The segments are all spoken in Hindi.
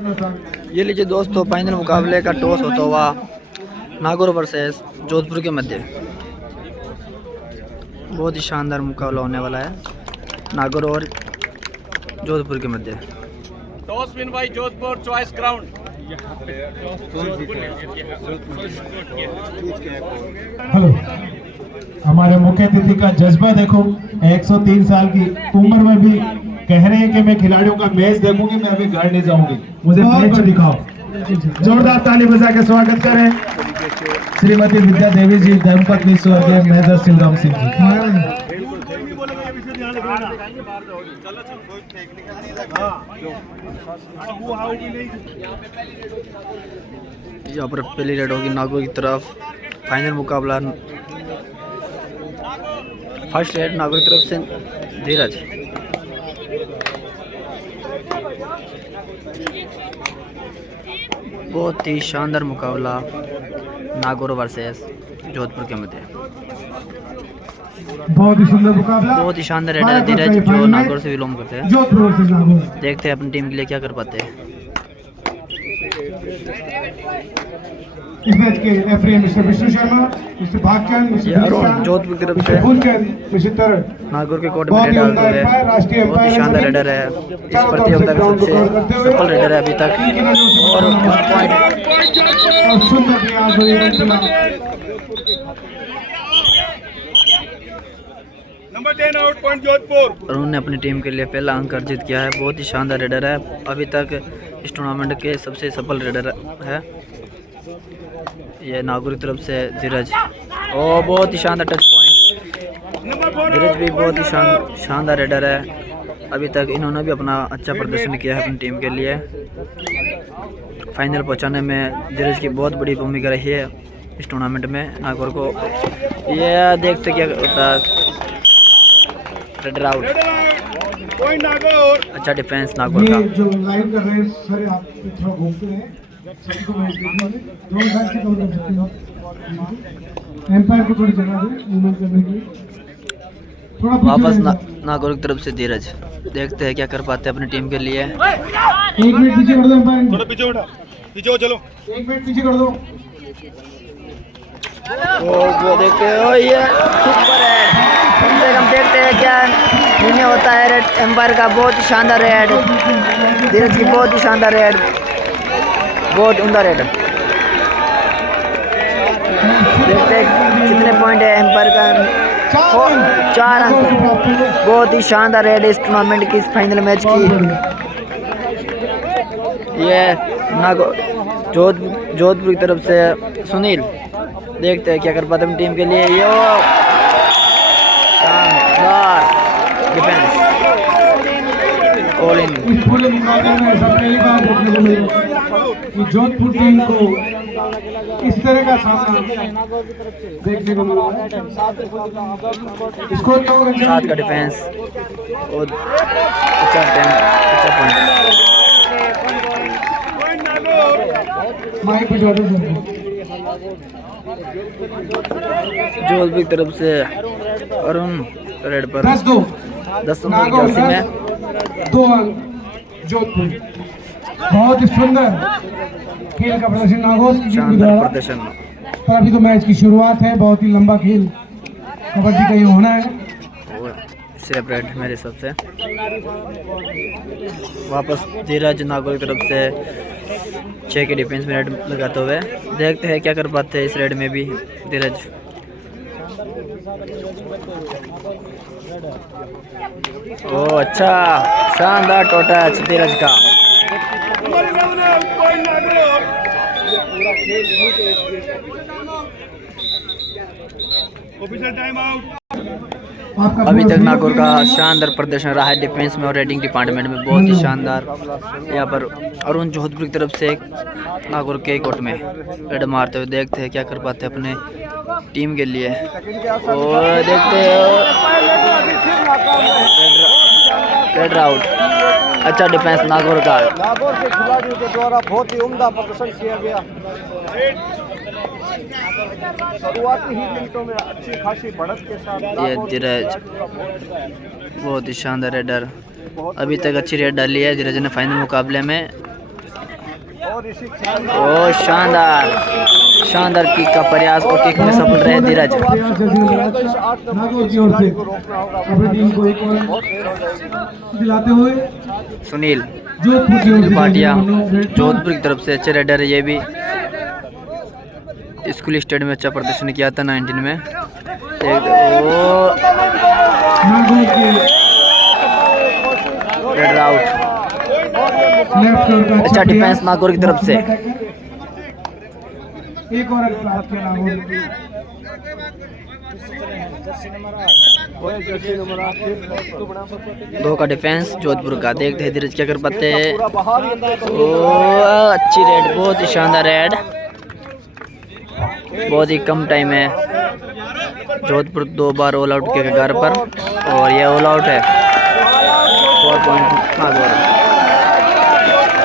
ये लीजिए दोस्तों, फाइनल मुकाबले का टॉस होता हुआ नागौर वर्सेस जोधपुर के मध्य बहुत ही शानदार मुकाबला होने वाला है नागौर और जोधपुर के मध्य। Toss win by Jodhpur, choice ground. Hello, हमारे मुख्य अतिथि का जज्बा देखो। 103 साल की उम्र में भी कह रहे हैं कि मैं खिलाड़ियों का मैच देखूंगी, मैं अभी घर नहीं जाऊंगी, मुझे मैच दिखाओ। जोरदार ताली बजा के स्वागत करें श्रीमती विद्या देवी जी, धर्मपत्नी स्वर्गीय मेजर शिवराम सिंह जी। यहाँ पर पहली रेड होगी नागौर की तरफ। फाइनल मुकाबला फर्स्ट रेड नागौर की तरफ से धीरज। बहुत ही शानदार मुकाबला नागौर वर्सेस जोधपुर के मध्य। बहुत ही सुंदर मुकाबला, बहुत ही शानदार रेड है धीरज जो नागौर से विलोम करते हैं। जोधपुर वर्सेस नागौर। देखते हैं अपनी टीम के लिए क्या कर पाते हैं। इस मैच के referee mister Vishnu Sharma, mister Bhagchand, mister Jodhpur की तरफ से मिस्टर नागौर के कोर्ट में रेड डालते हुए बहुत ही शानदार रेडर है। इस प्रतियोगिता का सबसे सफल रेडर है अभी तक और नंबर 10 आउट पॉइंट जोधपुर। और उन्होंने अपनी टीम के लिए पहला अंक अर्जित किया है। बहुत ही शानदार रेडर है, अभी तक इस टूर्नामेंट के सबसे सफल रेडर है ये नागौर की तरफ से धीरज। ओ बहुत ही शानदार टच पॉइंट। धीरज भी बहुत ही शानदार रेडर है, अभी तक इन्होंने भी अपना अच्छा प्रदर्शन किया है अपनी टीम के लिए। फाइनल पहुंचाने में धीरज की बहुत बड़ी भूमिका रही है इस टूर्नामेंट में नागौर को। ये देखते क्या होता है। रेडर आउट, अच्छा डिफेंस नागौर का। जो लाइन कर रहे हैं सर, आप थोड़ा घूमते हैं, सभी को मैच देखने में दोनों साइड से कवर कर सकते हो। एम्पायर को थोड़ी जगह दें मूवमेंट करने के लिए। थोड़ा वापस नागौर की तरफ से धीरज। देखते हैं क्या कर पाते हैं अपनी टीम के लिए। 1 मिनट पीछे कर दो एम्पायर, थोड़ा पीछे उठा, पीछे हो, चलो 1 मिनट पीछे कर दो। वो देखते हो, ये सुपर है। कम से कम देखते हैं क्या निर्णय होता है रेड एम्पायर का। बहुत ही शानदार रेड धीरज की, बहुत ही शानदार रेड, बहुत उम्दा रेड। देखते हैं कितने पॉइंट है एम्पायर का। 4 अंक। बहुत ही शानदार रेड इस टूर्नामेंट की, इस फाइनल मैच की। ये नागौर जोधपुर की तरफ से सुनील। देखते हैं क्या कर पाते हैं टीम के लिए। यो शानदार डिफेंस, ऑल इन। इस पूरे मुकाबले में ऐसा पहली बार देखने को मिला कि जोधपुर टीम को इस तरह का सामना देखने को मिला है। इसको 7 का डिफेंस और अच्छा पॉइंट। माइक पे जोड़ो सर। जोधपुर की तरफ से अरुण रेड पर 10 नंबर की जर्सी में 2 अंक जोधपुर। बहुत ही सुंदर खेल का प्रदर्शन नागौर की टीम शानदार द्वारा। प्रदर्शन। पर अभी तो मैच की शुरुआत है, बहुत ही लंबा खेल कबड्डी का ये होना है। सिर्फ रेड मेरे हिसाब से। वापस धीरज नागौर की तरफ से 6 के डिफेंस में रेड लगाते हुए। देखते हैं क्या कर पाते हैं इस रेड में भी धीरज। ओ अच्छा शानदार टच धीरज का। Official time out. अभी तक नागौर का शानदार प्रदर्शन रहा है डिफेंस में और रेडिंग डिपार्टमेंट में, बहुत ही शानदार। यहाँ पर अरुण जोधपुर की तरफ से नागौर के कोर्ट में रेड मारते हुए। देखते हैं क्या कर पाते हैं अपने टीम के लिए। और देखते हैं रेड आउट। अच्छा डिफेंस नागौर का। नागौर के खिलाड़ियों के द्वारा बहुत ही उम्दा प्रदर्शन किया गया। शुरुआती ही मिनटों में अच्छी खासी बढ़त के साथ ये धीरज बहुत ही शानदार रेडर, अभी तक अच्छी रेड डाली है धीरज ने फाइनल मुकाबले में। और इसी ओ शानदार किक का प्रयास और किक में सफल रहे धीरज। नागौर की ओर से अपनी टीम को एक और दिलाते हुए सुनील जोधपुर की ओर से भाटिया जोधपुर की तरफ से अच्छे रेडर है। ये भी स्कूल स्टेट में अच्छा प्रदर्शन किया था 19 में। नागौर के रेडर आउट। लेफ्ट ओर का अच्छा डिफेंस नागौर की तरफ से। एक और प्राप्त किया नागौर की। दो का डिफेंस जोधपुर का। देखते हैं धीरज क्या कर पाते हैं। ओ अच्छी रेड, बहुत ही शानदार रेड। बहुत ही कम टाइम है। जोधपुर 2 बार ऑल आउट के कगार पर और ये ऑल आउट है। 4 पॉइंट नागौर।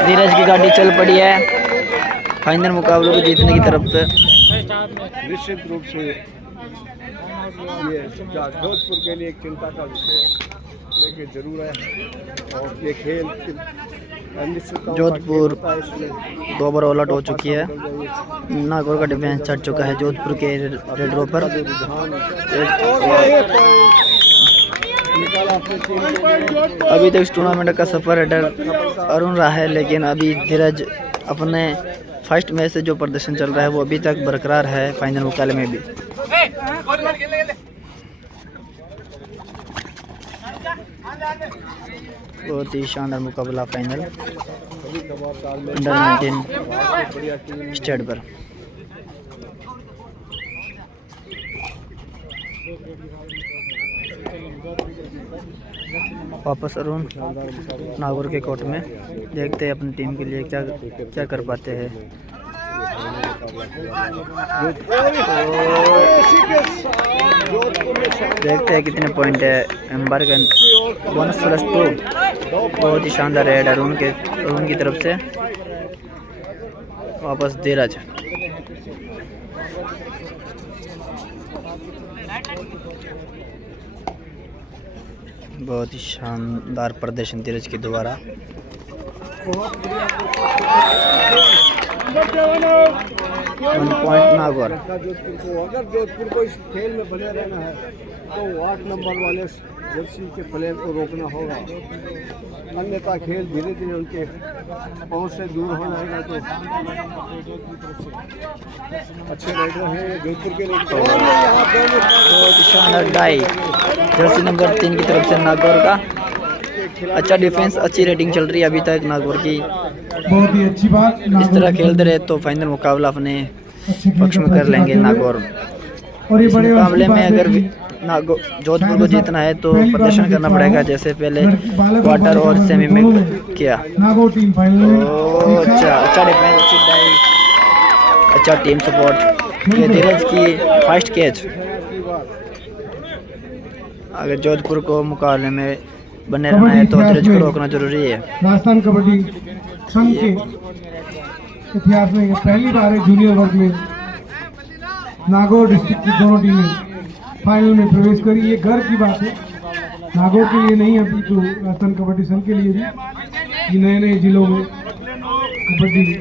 धीरज की गाड़ी चल पड़ी है फाइनल मुकाबले को जीतने की तरफ से। निश्चित रूप से ये जोधपुर के लिए एक चिंता का विषय लेकिन जरूर है और ये खेल जोधपुर 2 बार ऑल आउट हो चुकी है। नागौर का डिफेंस चढ़ चुका है जोधपुर के रेडरों पर। अभी तक इस टूर्नामेंट का सफर रेडर अरुण रहा है, लेकिन अभी धीरज अपने फर्स्ट मैच से जो प्रदर्शन चल रहा है वो अभी तक बरकरार है फाइनल मुकाबले में भी। बहुत ही शानदार मुकाबला फाइनल अंडर 19 स्टेट पर। वापस अरुण नागौर के कोर्ट में। देखते हैं अपनी टीम के लिए क्या कर पाते हैं। देखते हैं कितने पॉइंट है। एम्बर का -+2। बहुत ही शानदार रेड अरुण की तरफ से। वापस धीरज। बहुत ही शानदार प्रदर्शन धीरज के द्वारा। 1 पॉइंट नागौर। अगर जोधपुर को इस खेल में बने रहना है तो 8 नंबर वाले जर्सी के प्लेयर को रोकना होगा, अन्यथा खेल धीरे धीरे उनके पहुंच से दूर हो जाएगा। तो अच्छे राइडर हैं जोधपुर के लिए। बहुत ही शानदार डाई जर्सी नंबर 3 की तरफ से नागौर का। अच्छा डिफेंस, अच्छी रेटिंग चल रही है अभी तक नागौर की। बहुत ही अच्छी बात। इस तरह खेलते रहे तो फाइनल मुकाबला अपने पक्ष में कर लेंगे नागौर। और ये इस बड़े मुकाबले में अगर जोधपुर को जीतना है तो प्रदर्शन करना पड़ेगा जैसे पहले क्वार्टर और सेमी में किया। Nagaur team final. अच्छा डिफेंस, अच्छी डाई, अच्छा टीम सपोर्ट। ये धीरज की फर्स्ट कैच। अगर जोधपुर को मुकाबले में बने रहना है तो धीरज को रोकना जरूरी है। राजस्थान कबड्डी संघ के इतिहास में ये पहली बार है जूनियर वर्ग में नागौर डिस्ट्रिक्ट की दोनों टीमें फाइनल में प्रवेश करी। ये गर्व की बात है नागौर के लिए नहीं, अभी तो राजस्थान कबड्डी संघ के लिए भी। ये नए जिलों में कबड्डी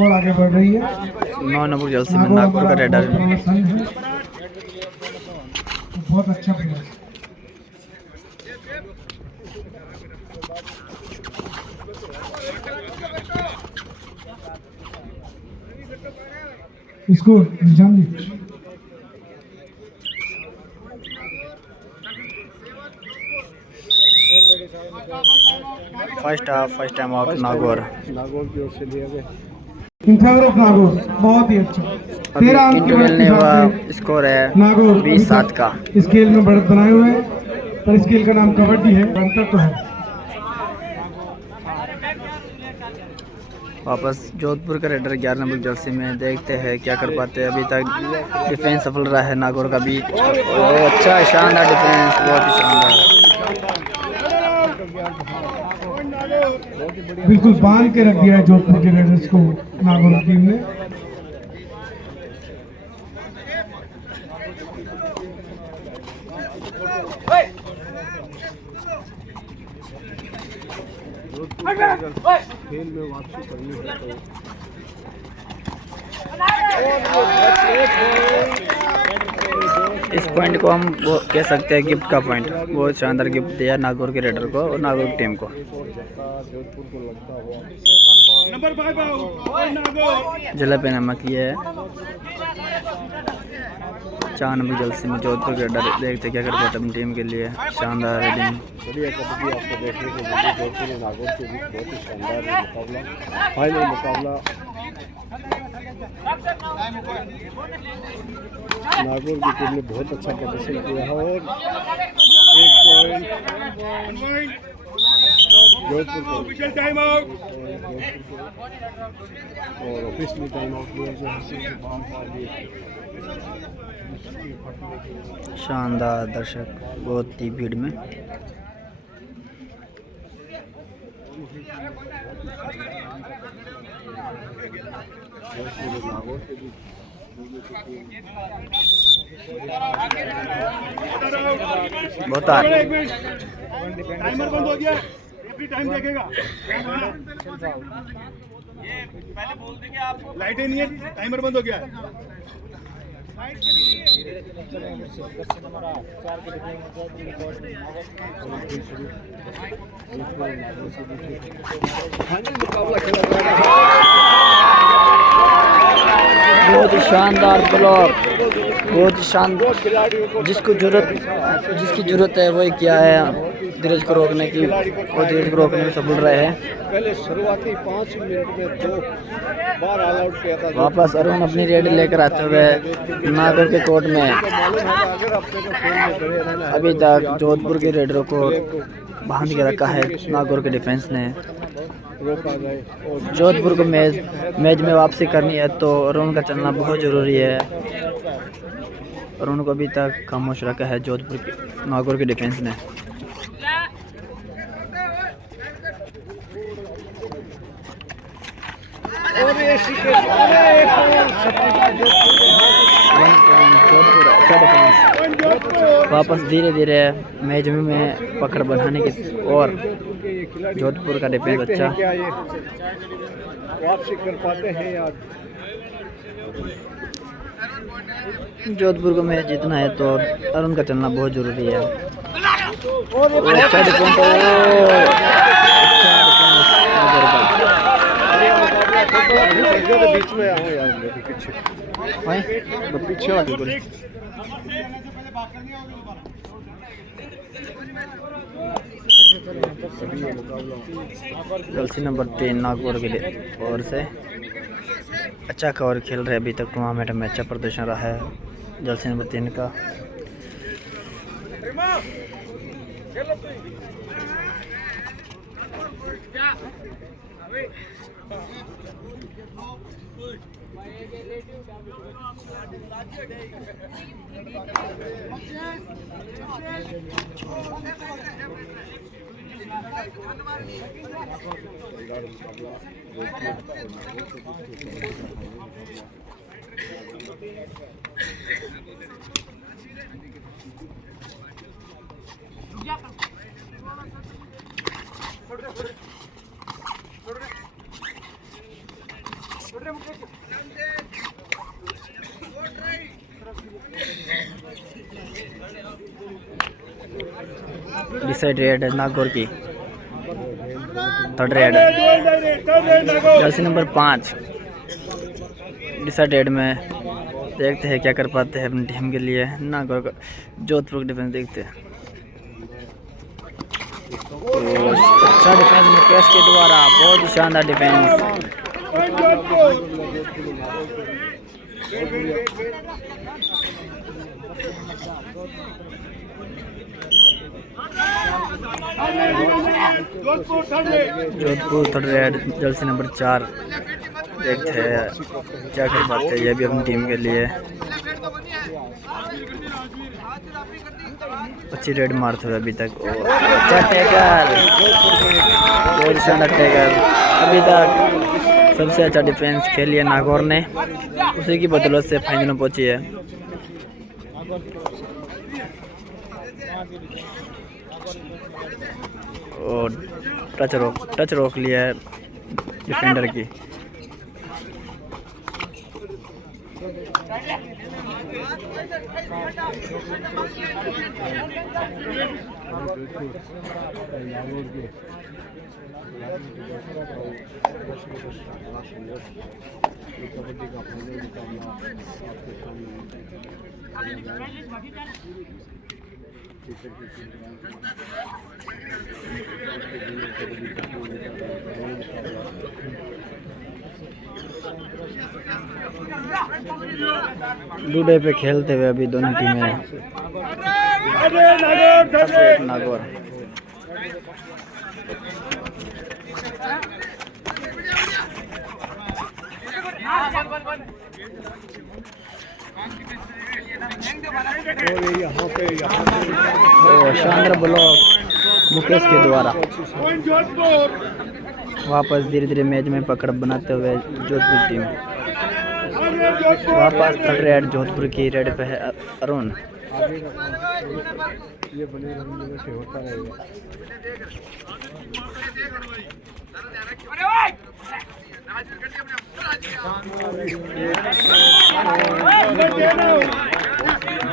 और आगे बढ़ रही है। 9 नंबर जर्सी में नागौर का रेडर। संघ है, बहुत अच्छा प्रयास। इसको एग्जाम दी। First time out Nagaur. Nagaur की ओर से लिया गया। इन फेवर ऑफ नागौर, बहुत ही अच्छा। अभी 13 अंक इंटरवल ने हुआ, स्कोर है नागौर 20-7 का। इस खेल में बढ़त बनाए हुए हैं, पर इस खेल का नाम कबड्डी है, अंतर तो है। वापस जोधपुर का रेडर 11 नंबर जर्सी में। देखते हैं क्या कर पाते हैं। अभी तक डिफेंस सफल रहा है नागौर का भी। अच्छा शानदार डिफेंस, बहुत ही शानदार। बिल्कुल बांध के रख दिया है जोधपुर के रेडर्स को नागौर टीम ने। उनको अगर खेल में वापसी करनी है तो इस पॉइंट को हम वो कह सकते हैं गिफ्ट का पॉइंट। बहुत शानदार गिफ्ट दिया नागौर के रेडर को और नागौर की टीम को। जोधपुर को लगता हुआ नंबर 5 आउट नागौर। जिला पे नमक ये है 4 नंबर जलसी में जोधपुर के रेडर। देखते क्या कर पाते अपनी टीम के लिए। शानदार रेडिंग बढ़िया कबड्डी आपको देखने को मिली। जोधपुर और नागौर के बीच बहुत ही शानदार मुकाबला, फाइनल मुकाबला। नागौर की टीम ने बहुत अच्छा प्रदर्शन किया है और 1 पॉइंट जोधपुर को ऑफिशियल टाइम आउट। और ऑफिशियली टाइम आउट लिया जाए। शानदार दर्शक बहुत ही भीड़ में। बहुत टाइमर बंद हो गया। एवरी टाइम देखेगा। लाइटें नहीं है, टाइमर बंद हो गया। बहुत ही शानदार ब्लॉक, बहुत ही शानदार। जिसकी जरूरत है वही क्या है धीरज को रोकने की, और धीरज को रोकने में सफल रहे हैं। पहले शुरुआती 5 मिनट में 2 बार ऑल आउट किया था। वापस अरुण अपनी रेड लेकर आते हुए नागौर के कोर्ट में। अगर अपने को खेल में बड़े रहना है अभी तक जोधपुर के रेडरों को बांध के रखा है नागौर के डिफेंस ने। रोका जाए और जोधपुर को मैच में वापसी करनी है तो अरुण का चलना बहुत ज़रूरी है। अरुण को अभी तक खामोश रखा है जोधपुर के नागौर के डिफेंस ने। वापस धीरे धीरे मैच में पकड़ बनाने की और जोधपुर का डिफेंस अच्छा। क्या ये वापसी कर पाते हैं या जोधपुर को मैच जीतना है तो अरुण का चलना बहुत जरूरी है। अच्छा डिफेंस बीच में आओ यार, मेरे पीछे आ बिल्कुल। जर्सी नंबर 3 नागौर के लिए ओर से अच्छा कवर खेल रहे। अभी तक टूर्नामेंट में अच्छा प्रदर्शन रहा है जर्सी नंबर 3 का। डिसाइड रेड है नागौर की, third red Jersey number 5 decide red में। देखते हैं क्या कर पाते हैं अपनी टीम के लिए नागौर का। जोधपुर का डिफेंस देखते हैं। अच्छा डिफेंस मुकेश के द्वारा, बहुत ही शानदार defence. Jodhpur third red Jersey number 4। देखते हैं क्या कर पाते हैं ये भी अपनी टीम के लिए। अच्छी रेड मारते हुए अभी तक। अच्छा टैकल, बहुत शानदार टैकल। अभी तक सबसे अच्छा डिफेंस खेल लिया नागौर ने, उसी की बदौलत से फाइनल में पहुंची है। और टच रोक लिया है डिफेंडर की। कबड्डी का फाइनल मुकाबला आपके सामने लूडो पे खेलते हुए अभी दोनों टीमें नागौर। शानदार ब्लॉक मुकेश के द्वारा। वापस धीरे धीरे मैच में पकड़ बनाते हुए जोधपुर टीम। वापस थर्ड रेड जोधपुर की रेड पे है अरुण। ये बने रहने से होता रहेगा।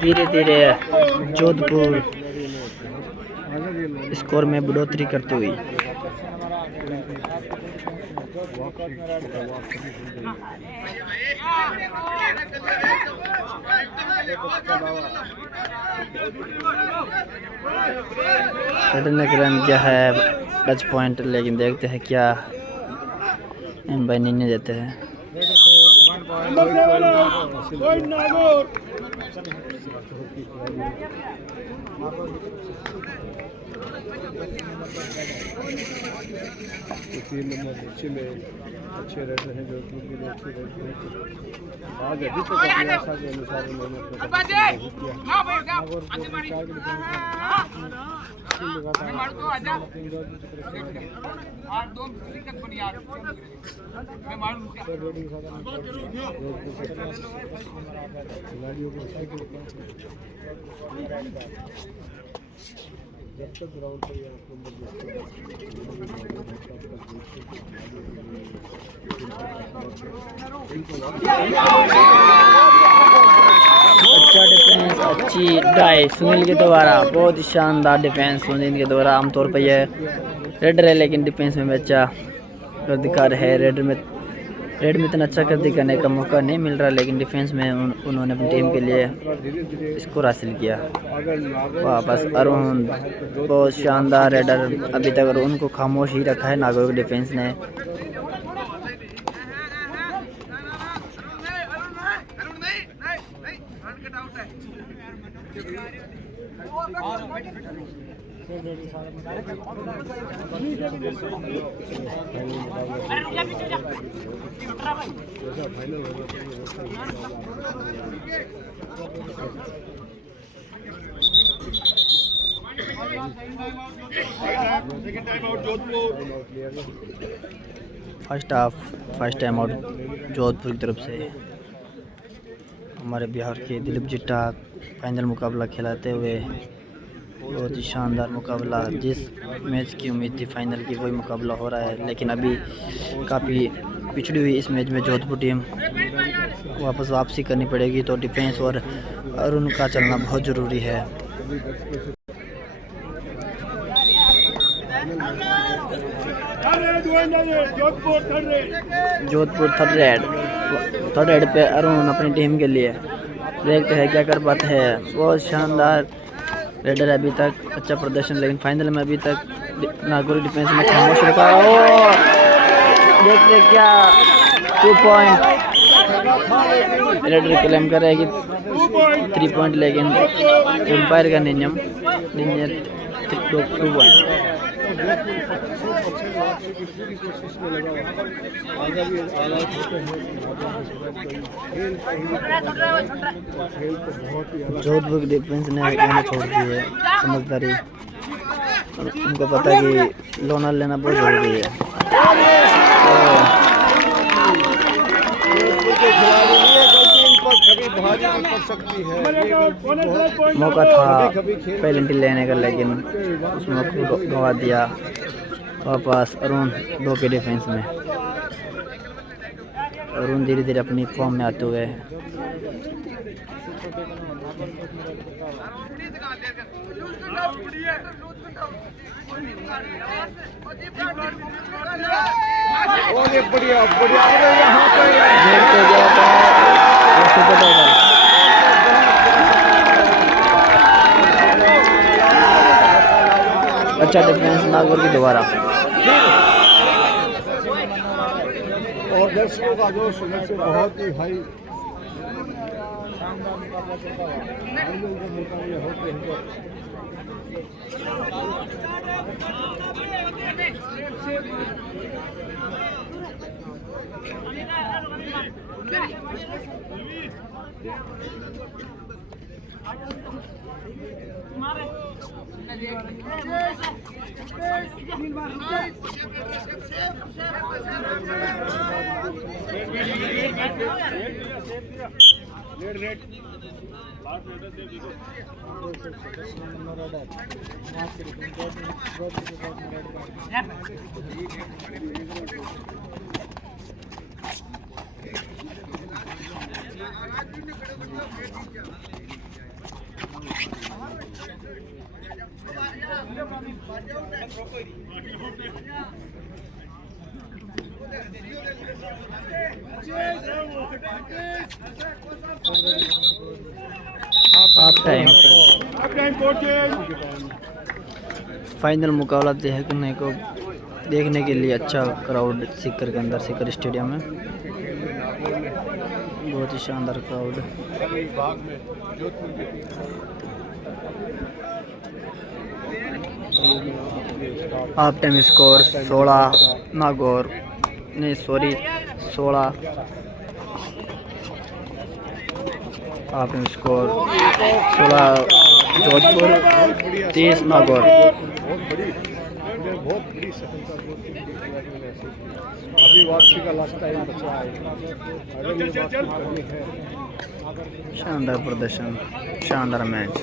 धीरे धीरे जोधपुर स्कोर में बढ़ोतरी करते हुए। ने रन किया है टच पॉइंट, लेकिन देखते हैं क्या इन भाई नहीं देते हैं। तीन नंबर नीचे में अच्छे रन हैं जो अच्छे रन हैं। आज अभी तक अपनी आशा के अनुसार उन्होंने जब तक ग्राउंड पर अच्छा डिफेंस, अच्छी डाई सुनील के द्वारा। बहुत ही शानदार डिफेंस सुनील के द्वारा। आमतौर पर यह रेडर है, लेकिन डिफेंस में अच्छा अधिकार है। रेड में इतना अच्छा कर्दी करने का मौका नहीं मिल रहा, लेकिन डिफेंस में उन्होंने अपनी टीम के लिए स्कोर हासिल किया। वापस अरुण, बहुत शानदार रेडर। अभी तक अरुण को खामोश ही रखा है नागौर डिफेंस ने। फर्स्ट टाइम आउट जोधपुर की तरफ से। हमारे बिहार के दिलीप जिट्टा फाइनल मुकाबला खिलाते हुए। बहुत ही शानदार मुकाबला। जिस मैच की उम्मीद थी फाइनल की, वही मुकाबला हो रहा है, लेकिन अभी काफ़ी पिछड़ी हुई इस मैच में जोधपुर टीम। वापस वापसी करनी पड़ेगी, तो डिफेंस और अरुण का चलना बहुत ज़रूरी है। जोधपुर थर्ड रेड पे अरुण अपनी टीम के लिए। देखते हैं क्या कर पाते हैं। बहुत शानदार रेडर है अभी तक, अच्छा प्रदर्शन, लेकिन फाइनल में अभी तक नागौर डिफेंस में खामोश रखा। देखते क्या 2 पॉइंट रेडर क्लेम कर रहे हैं कि 3 पॉइंट, लेकिन एम्पायर का नियम 2 पॉइंट। जोधपुर डिफेंस ने छोड़ दी है समझदारी। उनको पता है कि लोनर लेना बहुत जरूरी है। मौका था पेनल्टी लेने का, लेकिन उसमें गंवा दिया। वापस अरुण 2 के डिफेंस में। अरुण धीरे धीरे अपनी फॉर्म में आते हुए और ये बढ़िया बढ़िया यहाँ पे अच्छा डिफेंस नागौर की दोबारा। और दर्शकों का जो सुबह से बहुत ही high half time. Coaches final मुकाबला देखने के लिए अच्छा क्राउड सीकर के अंदर, सीकर स्टेडियम में बहुत ही शानदार crowd. Half time score 16 Nagaur, नहीं sorry 16। Half time score 16 Jodhpur, 30 Nagaur. बहुत बड़ी सफलता अभी वापसी का लास्ट टाइम बचा है, करनी है। शानदार प्रदर्शन, शानदार मैच।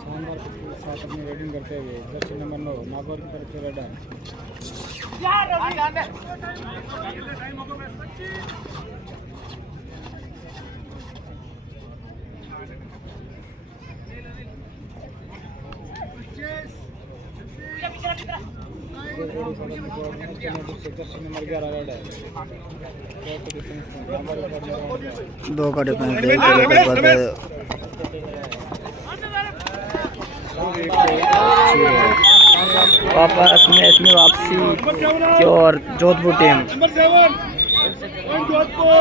शानदार साथ अपनी रेडिंग करते हुए जर्सी नंबर 9 नागौर की तरफ से रेडर। Jersey number 11 raider. 2 का डिफेंस वापस मैच में वापसी की और जोधपुर टीम। नंबर 7 जोधपुर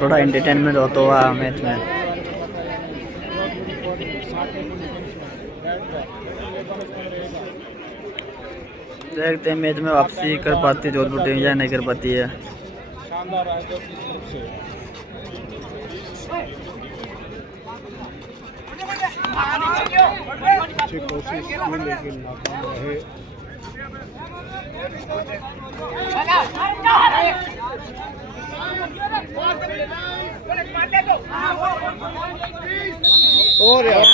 थोड़ा एंटरटेनमेंट होता हुआ मैच में। देखते हैं मैच में वापसी कर पाती जोधपुर टीम या नहीं कर पाती है। शानदार है जो की तरफ से अच्छी कोशिश की लेकिन नाकाम रहे। और यार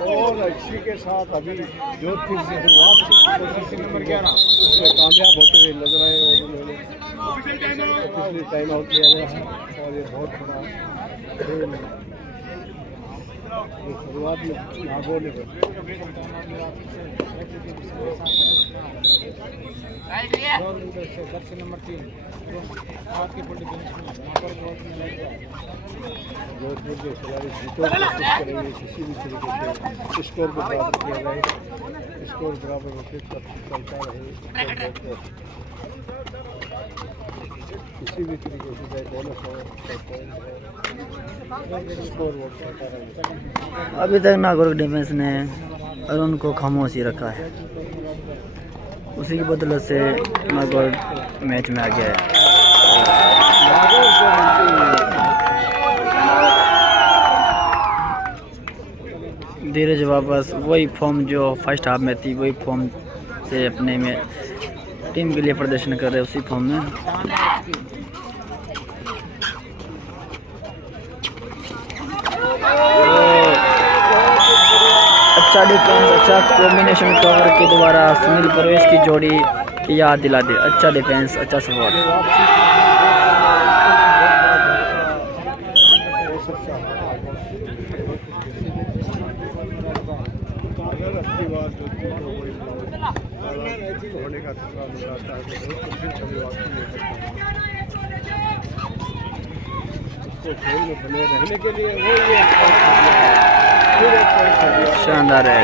और अच्छी के साथ अभी जोधपुर से वापसी नंबर 11 उसमें कामयाब होते हुए नजर आए और उन्होंने पिछले टाइम आउट लिया गया है। और ये बहुत बड़ा खेल है। शुरुआत में नागौर ने जर्सी नंबर 3 आपकी पुलिस नागौर जोधपुर के खिलाड़ी जीतने की कोशिश करेंगे किसी भी तरीके से स्कोर को बराबर किया जाए। स्कोर बराबर होते तब चलता रहे, किसी भी तरीके से चाहे बोनस हो स्कोर वो चलता रहे। अभी तक नागौर डिफेंस ने अरुण को खामोश ही रखा है, उसी की बदौलत से नागौर मैच में आ गया है। धीरज वापस वही फॉर्म जो फर्स्ट हाफ में थी, वही फॉर्म से अपने में टीम के लिए प्रदर्शन कर रहे हैं, उसी फॉर्म में। अच्छा डिफेंस, अच्छा कॉम्बिनेशन कवर के द्वारा सुनील परवेश की जोड़ी की याद दिला दे। अच्छा डिफेंस, अच्छा सपोर्ट। होने का खतरा रहता है, उसको खेल में बने रहने के लिए वो शानदार है।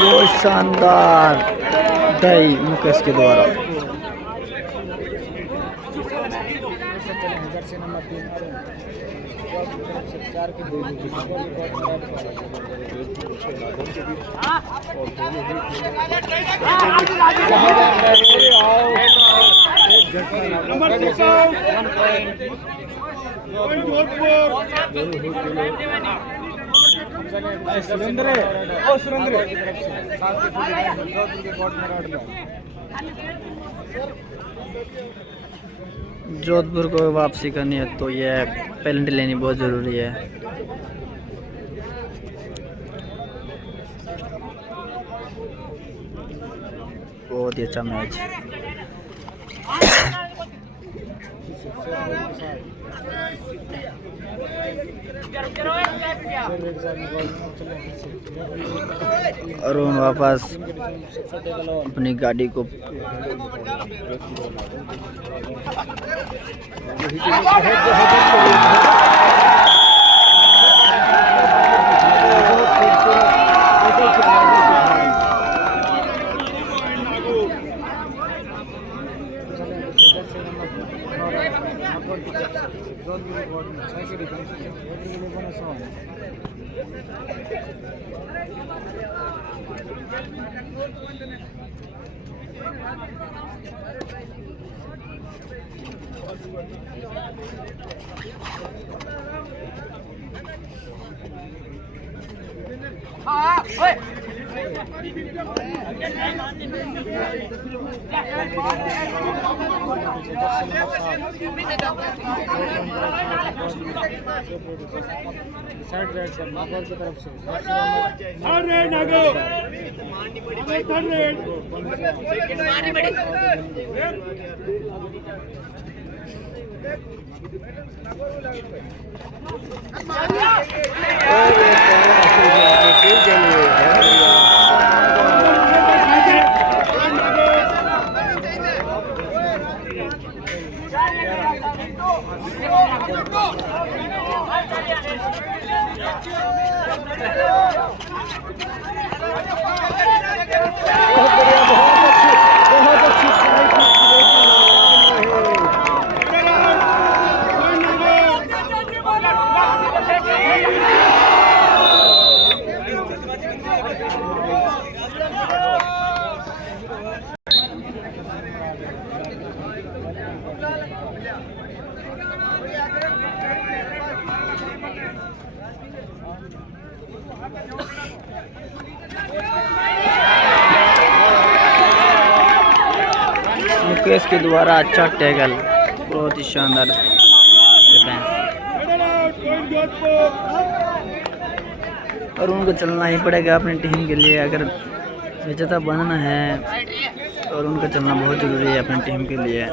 बहुत शानदार दही मुकेश के द्वारा। जोधपुर को वापसी करनी है तो यह पेनल्टी लेनी बहुत ज़रूरी है। बहुत ही अच्छा मैच। अरुण वापस अपनी गाड़ी को साइड राइट पर नागौर की तरफ से मुकेश के द्वारा अच्छा टैकल, बहुत ही शानदार defence. Middle out, point Jodhpur. और उनको चलना ही पड़ेगा अपनी टीम के लिए, अगर विजेता बनना है और उनका चलना बहुत ज़रूरी है अपनी टीम के लिए।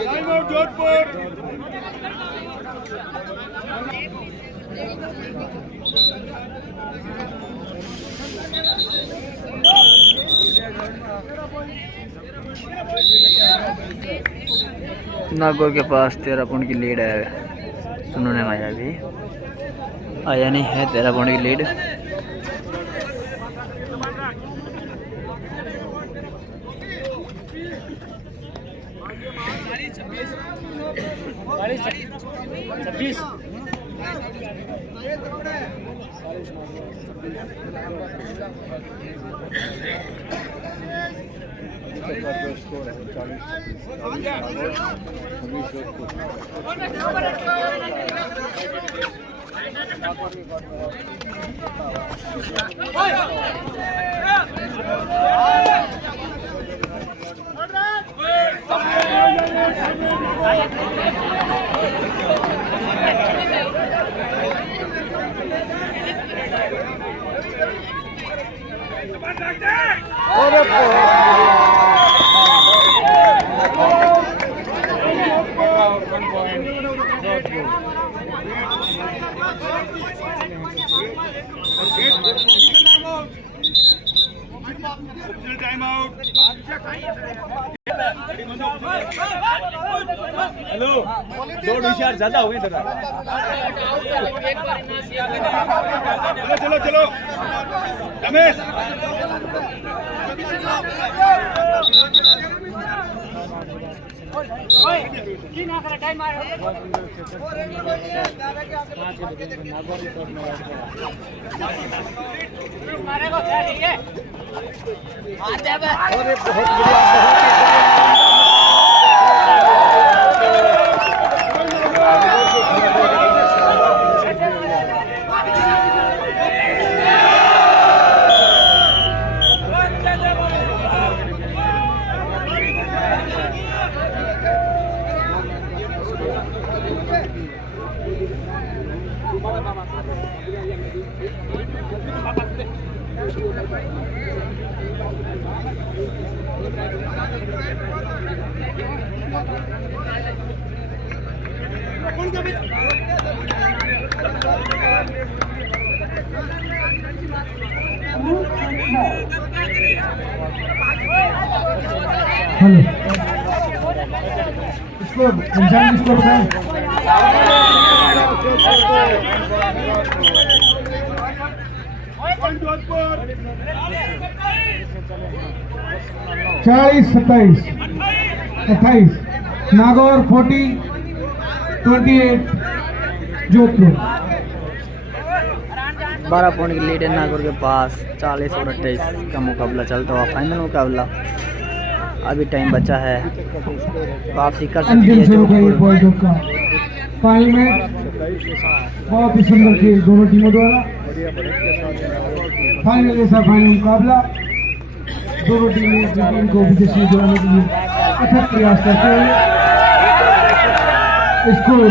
Time out, Jodhpur. नागौर के पास 13 पॉइंट की लीड है। सुनने में आया भी आया नहीं है 13 पॉइंट की लीड। Time out. हेलो, दो होशियार ज्यादा हो गए इधर। चलो चलो चलो रमेश। हेलो, इसको इंसान इसको बताएं। Point Jodhpur. 40-27, 28, Nagaur 40-28 Jodhpur. 12 point की लीड है नागौर के पास। 40 और 28 का मुकाबला चलता हुआ फाइनल मुकाबला। अभी टाइम बचा है, वापसी कर सकती है अंतिम शुरू जोधपुर। का फाइनल में बहुत ही सुंदर खेल दोनों टीमों द्वारा। बढ़िया बढ़त के साथ फाइनल ऐसा फाइनल मुकाबला दोनों टीमें अपनी टीम को विदेशी दिलाने के लिए अथक प्रयास करते हुए। स्कोर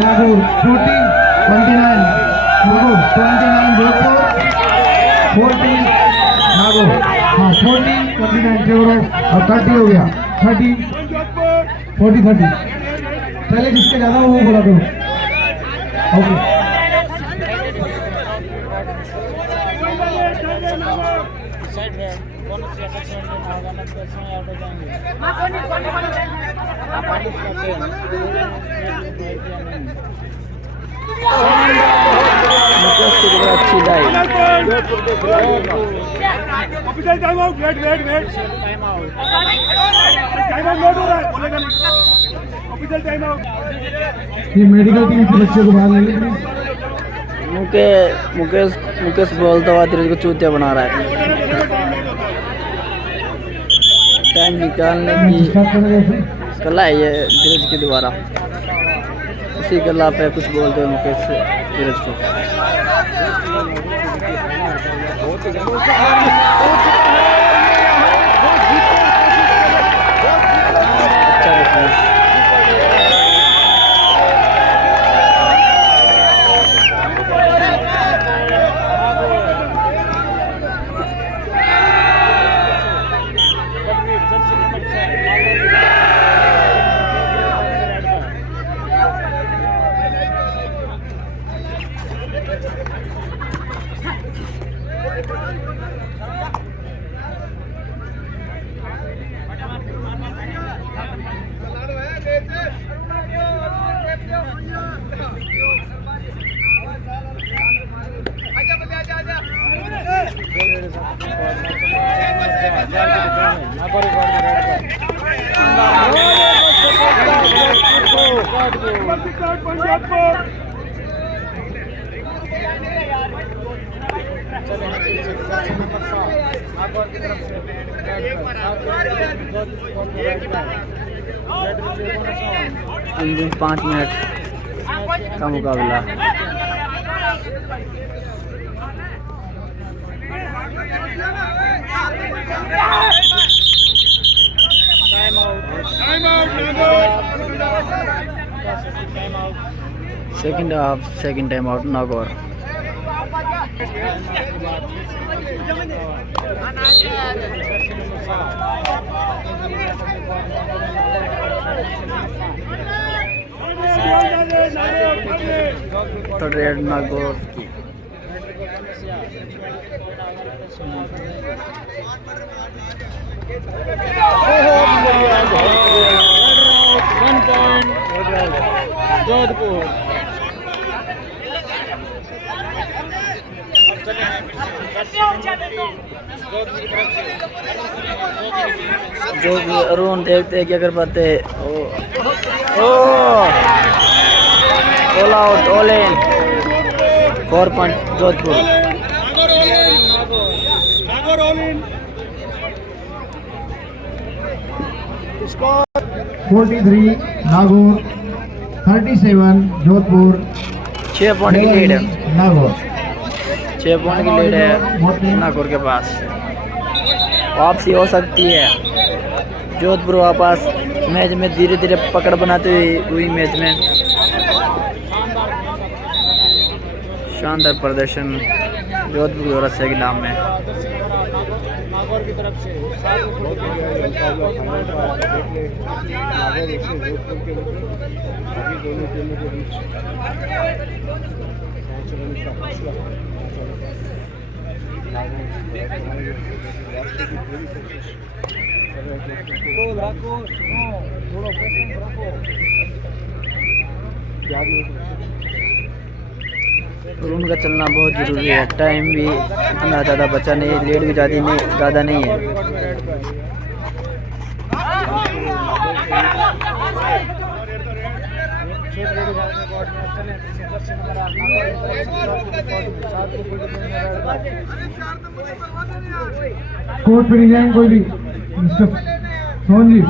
नागौर 14-29 नागौर 29 जोधपुर 14 नागौर, हाँ 14-29 फेवर ऑफ और 30 हो गया 40-30। पहले जिसके ज्यादा वो बोला करो। ओके साइड है कौन सी अटैचमेंट लेना होगा ना तो इसमें आउट हो जाएंगे। अच्छी light official time out. Wait time out note हो रहा है, बोलेगा नहीं। Official time out. ये मेडिकल टीम के बच्चे को बाहर ले लेंगे। मुकेश बोलता हुआ धीरज को चूतिया बना रहा है। टाइम निकालने की कला है ये धीरज की दोबारा। इसी कला पे कुछ बोलते हैं मुकेश धीरज को। अंतिम 5 मिनट का मुकाबला। Second half second time out Nagaur. तो रेड नागौर की जोधपुर जो भी अरुण देखते क्या कर पाते। All out all in 4 point Jodhpur. Nagaur all in. 43 Nagaur 37 Jodhpur. 6 point की लीड है नागौर। 6 पॉइंट की लीड है नागौर के पास। वापसी हो सकती है। जोधपुर वापस मैच में धीरे धीरे पकड़ बनाते हुई मैच में शानदार प्रदर्शन जोधपुर द्वारा सेकंड हाफ में। नागौर की तरफ से और उनका चलना बहुत ज़रूरी है। टाइम भी इतना ज़्यादा बचा नहीं, लेट भी ज़्यादा नहीं है। कोर्ट पे नहीं जाएंगे कोई भी। मिस्टर सोहन जी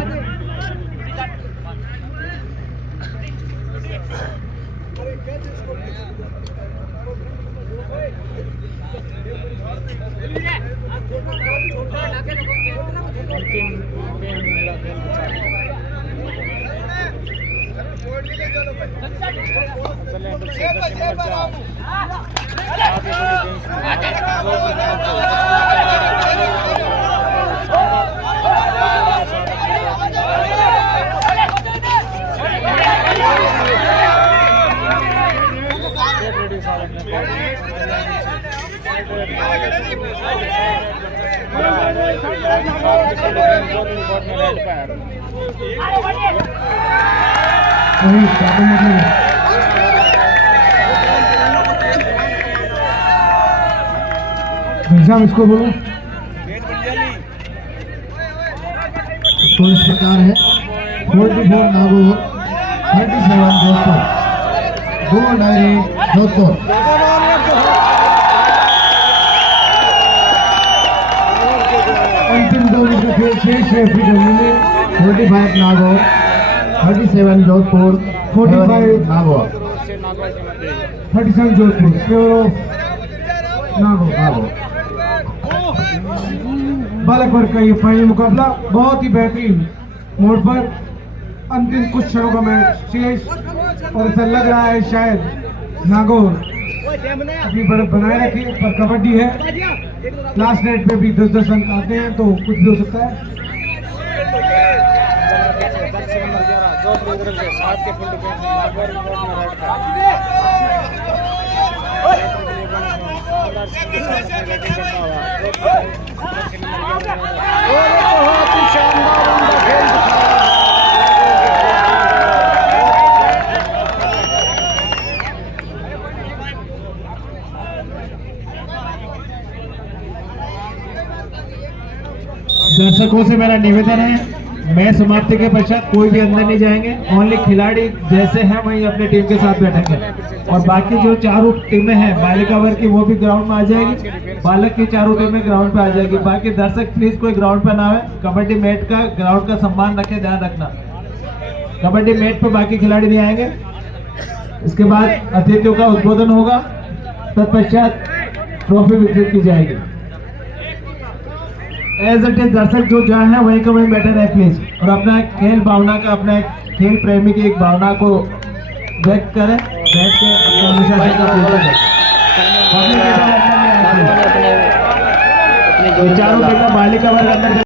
वही काबू मतलब भाई साहब इसको बोलो। तो इस प्रकार है 44 नागौर 37 जोधपुर 2 डायरी जोधपुर। अंतिम 2 मिनट के शेष रेफरी डमी में 45 नागौर 37 जोधपुर 45 नागौर 37 जोधपुर फेवर ऑफ नागौर। बालक वर्ग का ये फाइनल मुकाबला बहुत ही बेहतरीन मोड पर अंतिम कुछ क्षणों का मैच शेष और ऐसा लग रहा है शायद नागौर अपनी बढ़त बनाए रखे, पर कबड्डी है लास्ट नेट पे भी 10-10 अंक आते हैं तो कुछ भी हो सकता है। दर्शकों से मेरा निवेदन है मैच समाप्ति के पश्चात कोई भी अंदर नहीं जाएंगे, ओनली खिलाड़ी जैसे हैं वही अपने टीम के साथ बैठेंगे और बाकी जो चारों टीमें हैं बालिका वर्ग की वो भी ग्राउंड में आ जाएगी, बालक की चारों टीमें ग्राउंड पे आ जाएगी। बाकी दर्शक प्लीज कोई ग्राउंड पे ना आए, कबड्डी मैट का ग्राउंड का सम्मान रखें, ध्यान रखना कबड्डी मैट पे बाकी खिलाड़ी नहीं आएंगे। इसके बाद अतिथियों का उद्बोधन होगा, तत्पश्चात ट्रॉफी वितरित की जाएगी। एज इट इज दर्शक जो जहाँ है वहीं का वहीं बैठे रहे प्लीज और अपना खेल भावना का अपना खेल प्रेमी की एक भावना को व्यक्त करें, बैठ के अपने अनुशासन का पूजा करें। चारों बेटा बालिका वर्ग अंदर